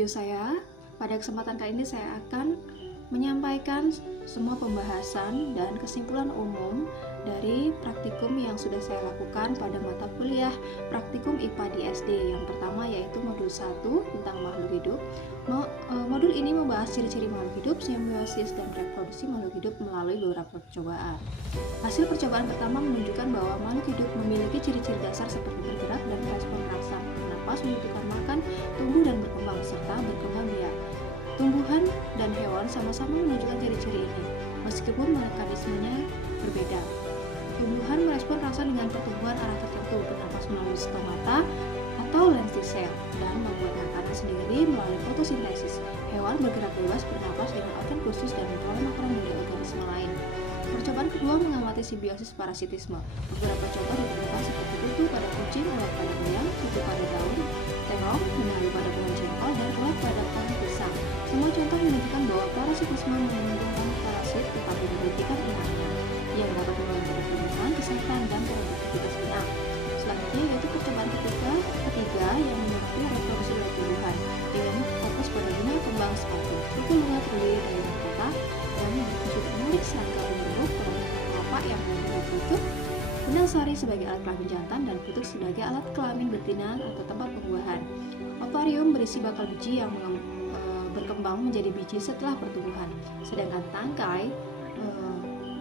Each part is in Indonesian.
video saya. Pada kesempatan kali ini saya akan menyampaikan semua pembahasan dan kesimpulan umum dari praktikum yang sudah saya lakukan pada mata kuliah praktikum IPA di SD. Yang pertama yaitu modul 1 tentang makhluk hidup. Modul ini membahas ciri-ciri makhluk hidup, simbiosis dan reproduksi makhluk hidup melalui beberapa percobaan. Hasil percobaan pertama menunjukkan bahwa makhluk hidup memiliki ciri-ciri dasar seperti bergerak dan merespon rasa, bernapas, membutuhkan makan, tumbuh dan berkembang, serta berkembang biak. Tumbuhan dan hewan sama-sama menunjukkan ciri-ciri ini, meskipun mekanismenya berbeda. Tumbuhan merespon rasa dengan pertumbuhan arah tertentu, bernapas melalui stomata atau lensi sel, dan membuat makanan sendiri melalui fotosintesis. Hewan bergerak bebas, bernapas dengan organ khusus dan memperoleh makanan dari organisme lain. Percobaan kedua mengamati simbiosis parasitisme. Beberapa contoh ditemukan seperti kutu pada kucing, ulat pada goyang, kutu pada daun, terong, benalu pada pohon jengkol, dan ulat pada pohon pisang. Semua contoh menunjukkan bahwa parasitisme menguntungkan parasit tetapi memberhentikan inangnya, yang dapat membantu pertumbuhan, kesehatan, dan produktivitas inang. Selanjutnya yaitu percobaan ketiga yang menyoroti reproduksi dari tumbuhan, dengan fokus pada benang kembang sepatu. Suku bunga terdiri dari mahkota dan berwujud menarik serangga bentuk kelapa yang memiliki bentuk, benang sari sebagai alat kelamin jantan, dan kutuk sebagai alat kelamin betina atau tempat pembuahan. Ovarium berisi bakal biji yang berkembang menjadi biji setelah pertumbuhan, sedangkan tangkai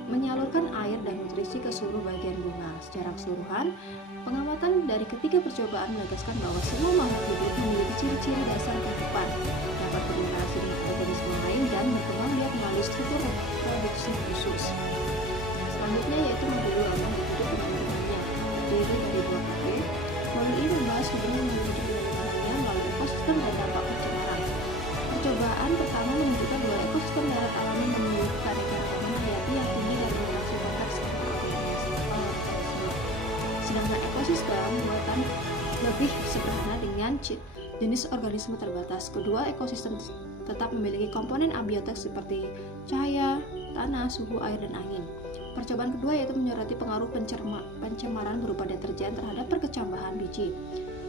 menyalurkan air dan nutrisi ke seluruh bagian bunga. Secara keseluruhan, pengamatan dari ketiga percobaan menegaskan bahwa semua makhluk hidup memiliki ciri-ciri dasar kehidupan, dapat berinteraksi dengan organisme lain, dan berkembang biak melalui struktur reproduksi khusus. Selanjutnya yaitu modul 2 makhluk hidup dengan lingkungannya, terdiri dari 2 KP. Modul ini membahas hubungan makhluk hidup dengan lingkungannya melalui ekosistem dan dampak pencemaran. Percobaan pertama menunjukkan bahwa ekosistem darat alami memiliki keanekaragaman hayati yang tinggi dan berinteraksi kompleks antar organisme. Sedangkan ekosistem buatan lebih sederhana dengan jenis organisme terbatas. Kedua ekosistem tetap memiliki komponen abiotik seperti cahaya, tanah, suhu, air, dan angin. Percobaan kedua yaitu menyoroti pengaruh pencemaran berupa deterjen terhadap perkecambahan biji.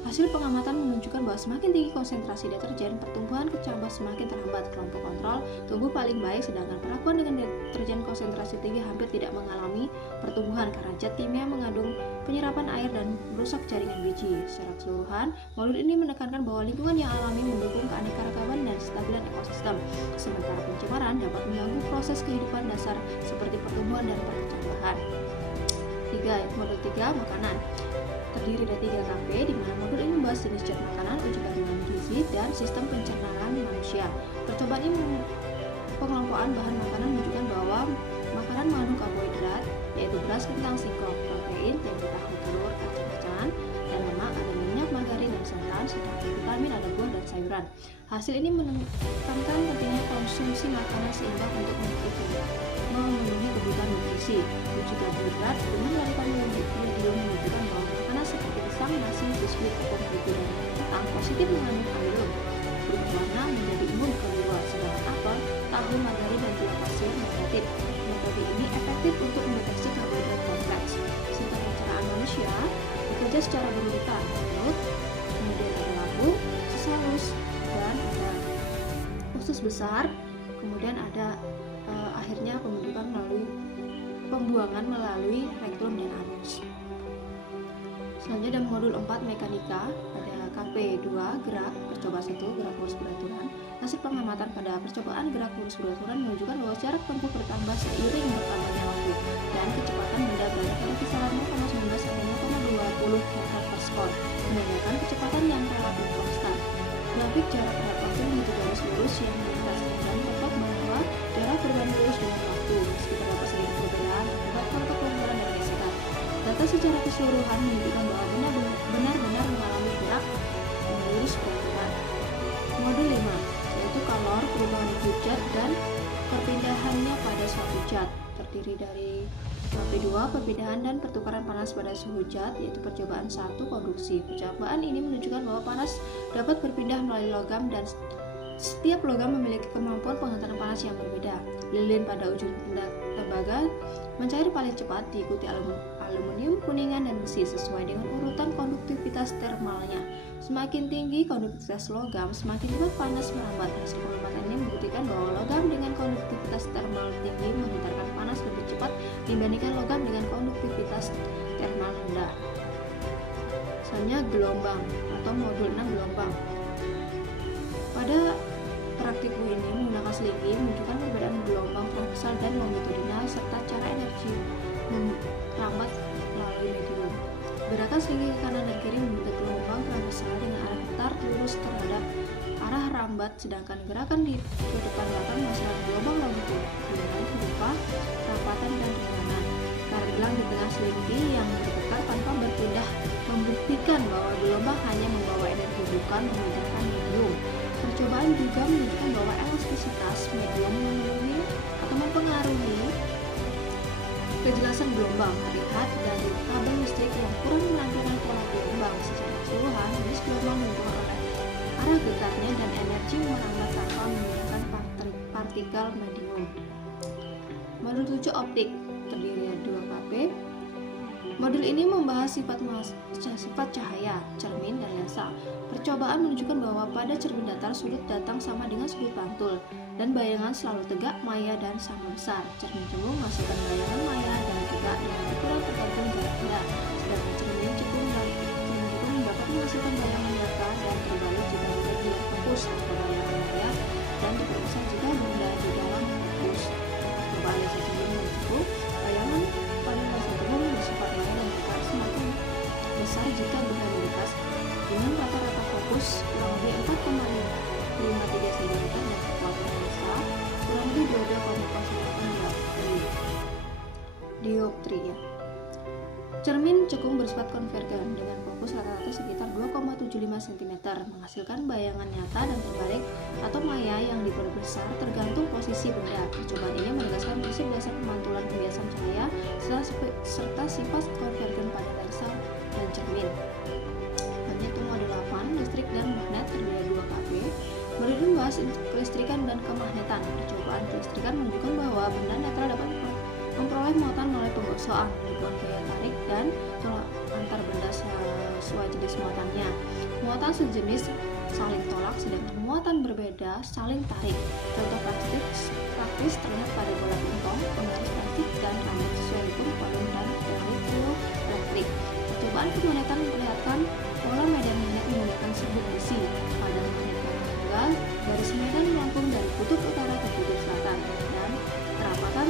Hasil pengamatan menunjukkan bahwa semakin tinggi konsentrasi deterjen, pertumbuhan kecambah semakin terhambat. Kelompok kontrol tumbuh paling baik, sedangkan perlakuan dengan deterjen konsentrasi tinggi hampir tidak mengalami pertumbuhan karena zat kimia mengandung penyerapan air dan merusak jaringan biji. Secara keseluruhan, modul ini menekankan bahwa lingkungan yang alami mendukung keanekaragaman dan kestabilan ekosistem, sementara pencemaran dapat mengganggu proses kehidupan dasar seperti pertumbuhan dan perkecambahan. Modul 3 makanan terdiri dari 3 KP, di mana modul ini membahas jenis zat makanan, uji kandungan gizi, dan sistem pencernaan manusia. Percobaan ini pengelompokan bahan makanan menunjukkan bahwa makanan mengandung karbohidrat, yaitu beras, kentang, singkong, protein, tempe, tahu, telur, kacang-kacangan, dan lemak, ada minyak, margarin, dan santan, sedangkan vitamin ada buah dan sayuran. Hasil ini menekankan pentingnya konsumsi makanan seimbang untuk memenuhi kebutuhan nutrisi. Uji karbohidrat dengan melakukan medium menunjukkan bahwa makanan seperti pisang, nasi, biskuit, tepung terigu, dan kentang positif mengandung alum, berubah warna menjadi ungu keluar, sedangkan apel, tahu, margarin, dan gula pasir negatif. Metode ini efektif untuk mendeteksi karbohidrat kompleks. Sistem pencernaan manusia bekerja secara berurutan, mulut, kemudian ada lambung, usus halus, dan ada usus besar, kemudian ada akhirnya pembuangan melalui rektum dan anus. Selanjutnya ada modul 4 mekanika, pada KP 2 gerak, percobaan 1 gerak lurus beraturan. Hasil pengamatan pada percobaan gerak lurus beraturan menunjukkan bahwa jarak tempuh bertambah seiring bertambahnya waktu, dan kecepatan benda berada pada kisaran 0,19 sampai 0,20 meter per sekon, menandakan kecepatan yang relatif konstan. Grafik jarak terhadap waktu mengikuti garis lurus yang melintasi dan tampak bahwa jarak berbanding lurus dengan waktu, meski terdapat sedikit perbedaan akibat faktor pelonggaran dan gesekan. Data secara keseluruhan menunjukkan bahwa benar-benar mengalami gerak lurus beraturan. Modul 5 yaitu kalor, perubahan wujud zat, dan perpindahannya pada suatu zat, terdiri dari KP2 perpindahan dan pertukaran panas pada suhu zat, yaitu percobaan 1 konduksi. Percobaan ini menunjukkan bahwa panas dapat berpindah melalui logam dan setiap logam memiliki kemampuan penghantaran panas yang berbeda. Lilin pada ujung tembaga mencair paling cepat, diikuti aluminium, kuningan, dan besi sesuai dengan urutan konduktivitas termalnya. Semakin tinggi konduktivitas logam, semakin cepat panas merambat. Hasil pengamatan ini membuktikan bahwa logam dengan konduktivitas termal tinggi memutarkan panas lebih cepat dibandingkan logam dengan konduktivitas termal rendah. Misalnya gelombang atau modul 6 gelombang. Pada praktikum ini menggunakan selinggi menunjukkan perbedaan gelombang transversal dan longitudinal serta cara energi merambat melalui medium. Gerakan selinggi ke kanan dan kiri membentuk gelombang transversal dengan arah putar lurus terhadap arah rambat, sedangkan gerakan di ke depan belakang menghasilkan gelombang longitudinal berupa rapatan dan ringanan. Gelang di tengah selinggi yang berputar tanpa berpindah membuktikan bahwa gelombang hanya membawa energi bukan memindahkan medium. Percobaan juga menunjukkan bahwa elastisitas medium mempengaruhi kejelasan gelombang. Terlihat dari kabel listrik yang kurang menampilkan pola gelombang. Secara keseluruhan, jenis gelombang menentukan oleh arah getarnya dan energi merambat tanpa memindahkan partikel medium. Modul 7 optik terdiri dari 2 KP. Modul ini membahas sifat cahaya, cermin, dan lensa. Percobaan menunjukkan bahwa pada cermin datar sudut datang sama dengan sudut pantul, dan bayangan selalu tegak, maya, dan sama besar. Cermin cembung menghasilkan bayangan maya dan tegak dengan ukuran tergantung jarak benda, sedangkan cermin cekung dapat menghasilkan bayangan nyata dan terbalik jika benda di fokus atau bayangan maya dan diperbesar jika benda di dalam fokus. Percobaan lensa cembung dan cekung, bayangan pada lensa cembung bersifat maya dan tegak semakin besar jika benda mendekat dengan rata-rata fokus kurang lebih 4,53 cm dan kekuatan lensa kurang lebih 22,08 dioptri. Cermin cekung bersifat konvergen dengan fokus rata-rata sekitar 2,75 cm, menghasilkan bayangan nyata dan terbalik atau maya yang diperbesar tergantung posisi benda. Percobaan ini menegaskan prinsip dasar pemantulan pembiasan cahaya serta sifat konvergen pada lensa dan cermin. Itu modul 8, listrik dan magnet terdiri dari 2 KP. Modul ini membahas kelistrikan dan kemagnetan. Percobaan kelistrikan menunjukkan bahwa benda netral dapat memperoleh muatan melalui penggosok, hubungan gaya tarik dan tolak antar benda sesuai jenis muatannya. Muatan sejenis saling tolak, sedangkan muatan berbeda saling tarik. Contoh praktis terlihat pada bola pingpong, penggaris plastik, dan rambut sesuai hukum Coulomb dan elektrik. Percobaan kemagnetan memperlihatkan pola medan magnet menggunakan serbuk besi. Pada magnet tunggal, garis medan melengkung dari kutub utara ke kutub selatan dan kerapatan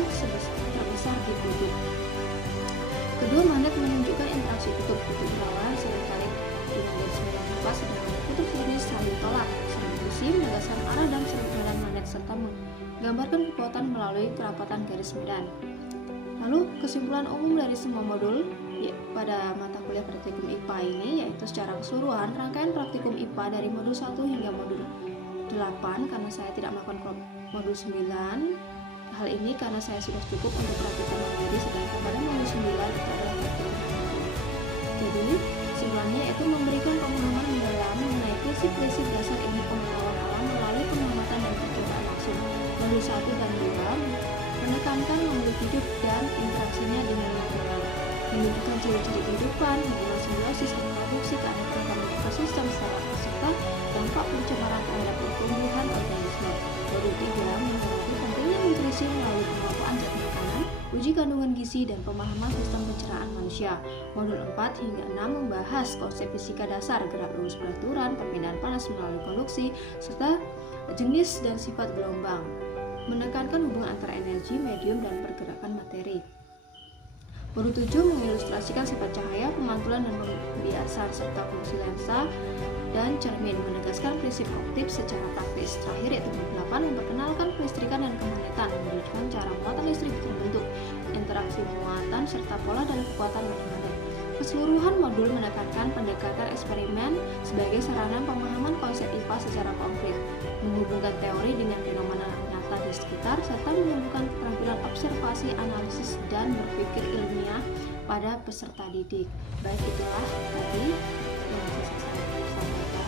terbesar di kutub. Kedua magnet menunjukkan interaksi kutub berlawanan saling tarik dengan garis medan lepas, sedangkan kutub sejenis saling tolak. Serbuk besi menegaskan arah dan serbuk medan magnet serta menggambarkan kekuatan melalui kerapatan garis medan. Lalu kesimpulan umum dari semua modul pada mata kuliah praktikum IPA ini yaitu secara keseluruhan rangkaian praktikum IPA dari modul 1 hingga modul 8 karena saya tidak melakukan modul 9. Hal ini karena saya sudah cukup untuk praktikum mandiri, sedangkan pada modul 9 itu adalah praktikum mandiri. Jadi kesimpulannya yaitu memberikan pemahaman mendalam mengenai prinsip-prinsip dasar ilmu pengetahuan alam melalui pengamatan dan percobaan langsung. Modul 1 dan 2 menekankan makhluk hidup dan interaksinya dengan lingkungan, menunjukkan ciri-ciri kehidupan, hubungan simbiosis, reproduksi, keanekaragaman ekosistem, serta dampak pencemaran terhadap pertumbuhan organisme. Modul 3 menyoroti pentingnya nutrisi melalui pengelompokan zat makanan, uji kandungan gizi, dan pemahaman sistem pencernaan manusia. Modul 4 hingga 6 membahas konsep fisika dasar, gerak lurus pelaturan, perpindahan panas melalui konduksi, serta jenis dan sifat gelombang, menekankan hubungan antara energi, medium, dan pergerakan materi. Modul 7 mengilustrasikan sifat cahaya, pemantulan, dan pembiasan serta fungsi lensa dan cermin, menegaskan prinsip optik secara praktis. Terakhir yaitu modul 8 memperkenalkan kelistrikan dan kemagnetan, menunjukkan cara muatan listrik terbentuk, interaksi muatan, serta pola dan kekuatan magnet. Keseluruhan modul menekankan pendekatan eksperimen sebagai sarana pemahaman konsep IPA secara konkret, menghubungkan teori dengan fenomena nyata di sekitar, serta menumbuhkan keterampilan observasi, analisis, dan berpikir ilmiah pada peserta didik. Baik, itulah tadi yang bisa saya sampaikan.